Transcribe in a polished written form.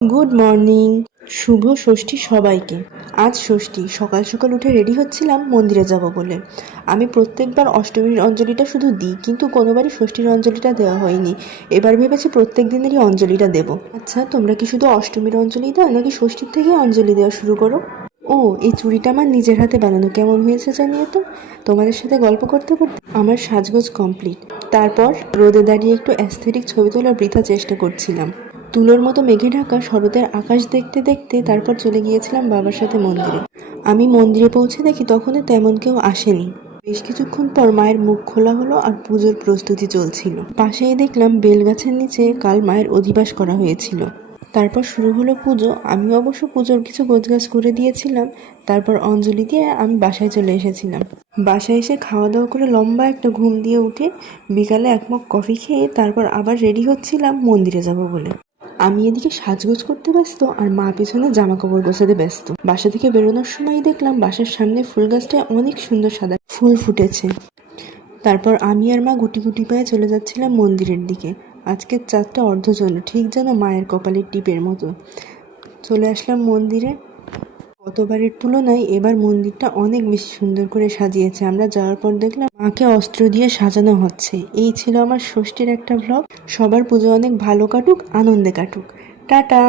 Good morning. শুভ ষষ্ঠী সবাইকে। আজ ষষ্ঠী। সকাল সকাল উঠে রেডি হচ্ছিলাম মন্দিরে যাব বলে। আমি প্রত্যেকবার অষ্টমীর অঞ্জলিটা শুধু দিই, কিন্তু কোনোবারই ষষ্ঠীর অঞ্জলিটা দেওয়া হয়নি। এবার ভেবেছি প্রত্যেক দিনেরই অঞ্জলিটা দেব। আচ্ছা, তোমরা কি শুধু অষ্টমীর অঞ্জলি দাও নাকি ষষ্ঠীর থেকে অঞ্জলি দেওয়া শুরু করো? ও, এই চুড়িটা আমার নিজের হাতে বানানো, কেমন হয়েছে জানিও তো। তোমাদের সাথে গল্প করতে করতে আমার সাজগোজ কমপ্লিট। তারপর রোদে দাঁড়িয়ে একটু অ্যাস্থেটিক ছবি তোলার বৃথা চেষ্টা করছিলাম। তুলোর মতো মেঘে ঢাকা শরতের আকাশ দেখতে দেখতে তারপর চলে গিয়েছিলাম বাবার সাথে মন্দিরে। আমি মন্দিরে পৌঁছে দেখি তখনও তেমন কেউ আসেনি। বেশ কিছুক্ষণ পর মায়ের মুখ খোলা হলো আর পুজোর প্রস্তুতি চলছিল। পাশেই দেখলাম বেলগাছের নিচে কাল মায়ের অধিবাস করা হয়েছিল। তারপর শুরু হলো পুজো। আমি অবশ্য পুজোর কিছু গোছগাছ করে দিয়েছিলাম। তারপর অঞ্জলি দিয়ে আমি বাসায় চলে এসেছিলাম। বাসায় এসে খাওয়া দাওয়া করে লম্বা একটা ঘুম দিয়ে উঠে বিকালে এক মগ কফি খেয়ে তারপর আবার রেডি হচ্ছিলাম মন্দিরে যাব বলে। আমি এদিকে সাজগোজ করতে ব্যস্ত আর মা পিছনে জামা কাপড় গোছাতে ব্যস্ত। বাসা থেকে বেরোনোর সময় দেখলাম বাসার সামনে ফুল গাছটায় অনেক সুন্দর সাদা ফুল ফুটেছে। তারপর আমি আর মা গুটি গুটি পায়ে চলে যাচ্ছিলাম মন্দিরের দিকে। আজকের চাঁদটা অর্ধচন্দ্র, ঠিক যেন মায়ের কপালের টিপের মতো। চলে আসলাম মন্দিরে। গতবারের তুলনায় এবার মন্দিরটা অনেক বেশি সুন্দর করে সাজিয়েছে। আমরা যাওয়ার পর দেখলাম মাকে অস্ত্র দিয়ে সাজানো হচ্ছে। এই ছিল আমার ষষ্ঠীর একটা ভ্লগ। সবার পুজো অনেক ভালো কাটুক, আনন্দে কাটুক। টাটা।